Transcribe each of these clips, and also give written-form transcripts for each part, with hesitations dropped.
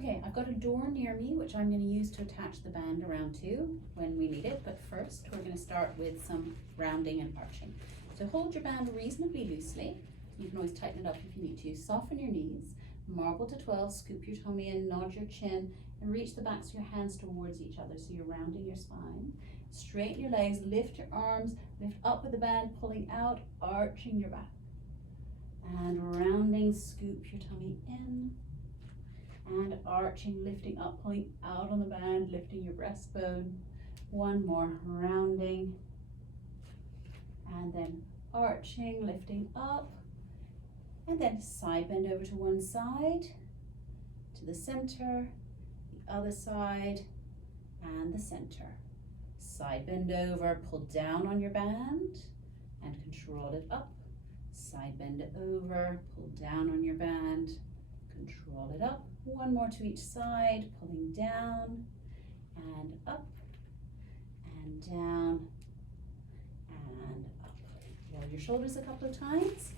Okay, I've got a door near me which I'm going to use to attach the band around to when we need it, but first we're going to start with some rounding and arching. So hold your band reasonably loosely. You can always tighten it up if you need to. Soften your knees, marble to 12, scoop your tummy in, nod your chin, and reach the backs of your hands towards each other so you're rounding your spine. Straighten your legs, lift your arms, lift up with the band, pulling out, arching your back. And rounding, scoop your tummy in. And arching, lifting up, pulling out on the band, lifting your breastbone. One more, rounding. And then arching, lifting up. And then side bend over to one side, to the center, the other side, and the center. Side bend over, pull down on your band, and control it up. Side bend it over, pull down on your band, control it up. One more to each side, pulling down, and up, and down, and up. Roll your shoulders a couple of times.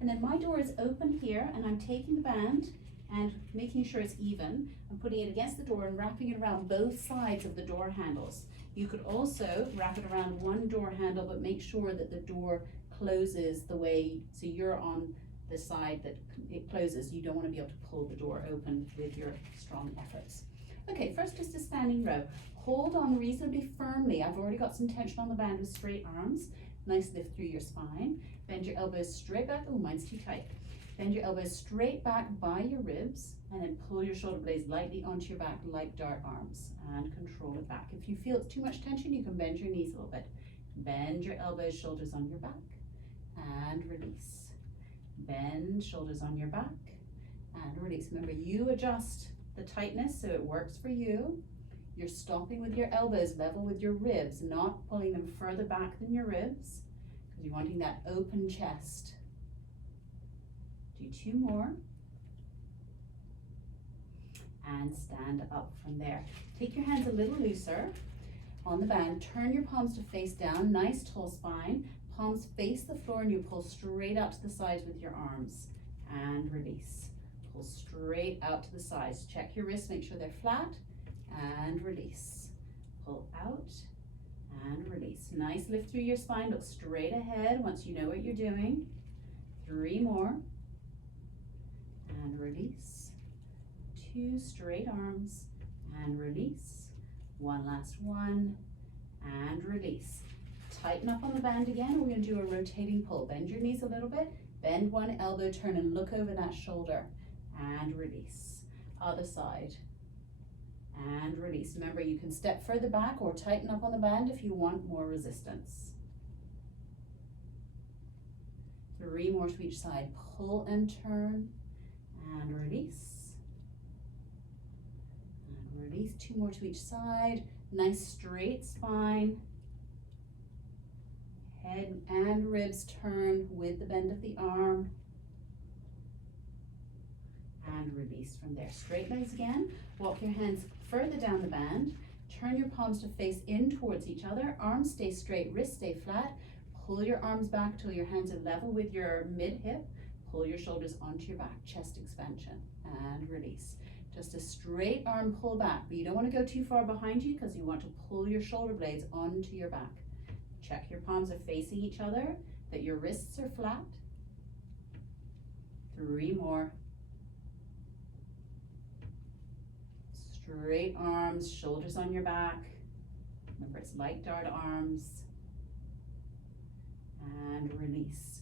And then my door is open here, and I'm taking the band and making sure it's even. I'm putting it against the door and wrapping it around both sides of the door handles. You could also wrap it around one door handle, but make sure that the door closes the way, so you're on the side that it closes. You don't want to be able to pull the door open with your strong efforts. Okay, first just a standing row. Hold on reasonably firmly. I've already got some tension on the band with straight arms. Nice lift through your spine. Bend your elbows straight back. Oh, mine's too tight. Bend your elbows straight back by your ribs, and then pull your shoulder blades lightly onto your back like dart arms, and control it back. If you feel it's too much tension, you can bend your knees a little bit. Bend your elbows, shoulders on your back, and release. Bend, shoulders on your back, and release. Remember, you adjust the tightness so it works for you. You're stopping with your elbows level with your ribs, not pulling them further back than your ribs, because you're wanting that open chest. Do two more. And stand up from there. Take your hands a little looser on the band. Turn your palms to face down, nice tall spine. Palms face the floor, and you pull straight out to the sides with your arms. And release. Pull straight out to the sides. Check your wrists, make sure they're flat. And release. Pull out and release. Nice lift through your spine. Look straight ahead once you know what you're doing. Three more. And release. Two straight arms. And release. One last one. And release. Tighten up on the band again. We're going to do a rotating pull. Bend your knees a little bit. Bend one elbow, turn and look over that shoulder. And release. Other side. And release. Remember, you can step further back or tighten up on the band if you want more resistance. Three more to each side. Pull and turn and release. And release. Two more to each side. Nice straight spine. Head and ribs turn with the bend of the arm. And release from there. Straight legs again. Walk your hands further down the band. Turn your palms to face in towards each other. Arms stay straight, wrists stay flat. Pull your arms back till your hands are level with your mid-hip. Pull your shoulders onto your back, chest expansion, and release. Just a straight arm pull back, but you don't want to go too far behind you because you want to pull your shoulder blades onto your back. Check your palms are facing each other, that your wrists are flat. Three more. Straight arms, shoulders on your back. Remember, it's like dart arms. And release.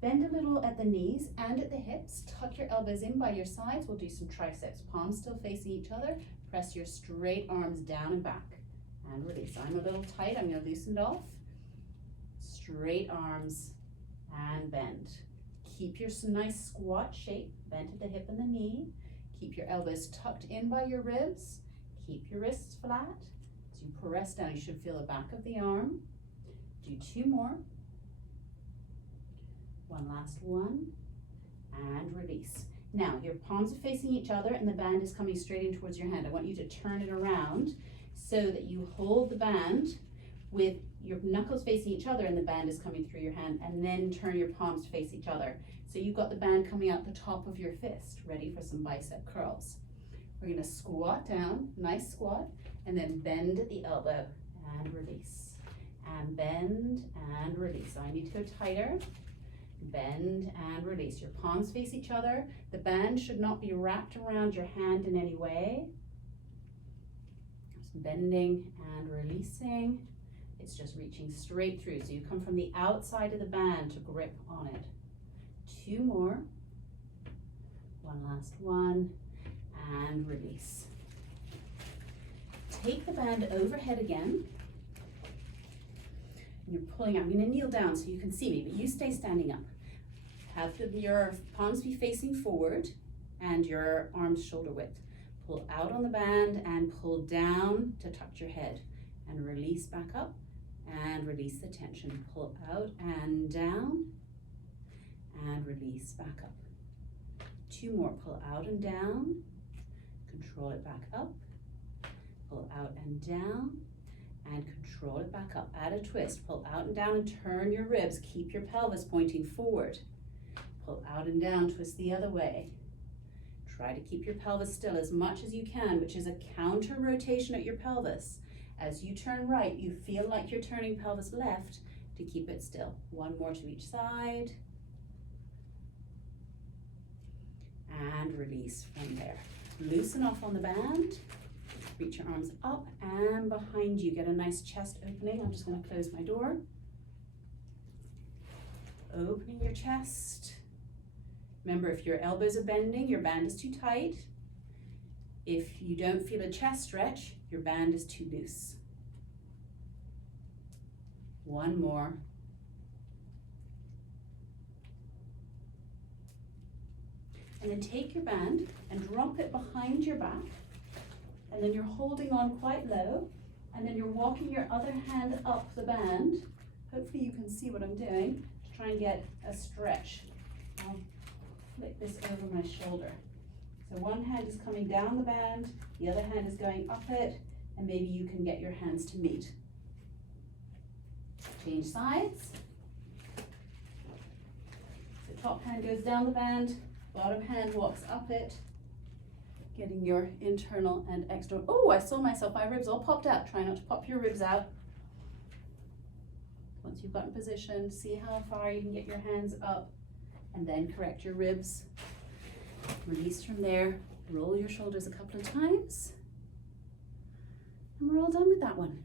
Bend a little at the knees and at the hips. Tuck your elbows in by your sides. We'll do some triceps. Palms still facing each other. Press your straight arms down and back. And release. I'm a little tight. I'm going to loosen it off. Straight arms and bend. Keep your nice squat shape. Bend at the hip and the knee. Keep your elbows tucked in by your ribs. Keep your wrists flat. As you press down, you should feel the back of the arm. Do two more. One last one. And release. Now, your palms are facing each other and the band is coming straight in towards your hand. I want you to turn it around so that you hold the band with your knuckles facing each other and the band is coming through your hand, and then turn your palms to face each other. So you've got the band coming out the top of your fist, ready for some bicep curls. We're gonna squat down, nice squat, and then bend at the elbow and release. And bend and release. So I need to go tighter. Bend and release. Your palms face each other. The band should not be wrapped around your hand in any way. Just bending and releasing. It's just reaching straight through. So you come from the outside of the band to grip on it. 2 more. One last one. And release. Take the band overhead again. You're pulling up. I'm going to kneel down so you can see me, but you stay standing up. Have your palms be facing forward and your arms shoulder width. Pull out on the band and pull down to tuck your head. And release back up and release the tension. Pull out and down and release back up. 2 more. Pull out and down. Control it back up. Pull out and down. And control it back up. Add a twist. Pull out and down and turn your ribs. Keep your pelvis pointing forward. Pull out and down, twist the other way. Try to keep your pelvis still as much as you can, which is a counter rotation at your pelvis. As you turn right, you feel like you're turning pelvis left to keep it still. 1 more to each side. And release from there. Loosen off on the band. Reach your arms up and behind you. Get a nice chest opening. I'm just going to close my door. Opening your chest. Remember, if your elbows are bending, your band is too tight. If you don't feel a chest stretch, your band is too loose. 1 more. And then take your band and drop it behind your back. And then you're holding on quite low. And then you're walking your other hand up the band. Hopefully you can see what I'm doing to try and get a stretch. I'll flick this over my shoulder. So one hand is coming down the band, the other hand is going up it, and maybe you can get your hands to meet. Change sides. The top hand goes down the band, bottom hand walks up it, getting your internal and external. Oh, I saw myself, my ribs all popped out. Try not to pop your ribs out. Once you've gotten positioned, see how far you can get your hands up, and then correct your ribs. Release from there, roll your shoulders a couple of times, and we're all done with that one.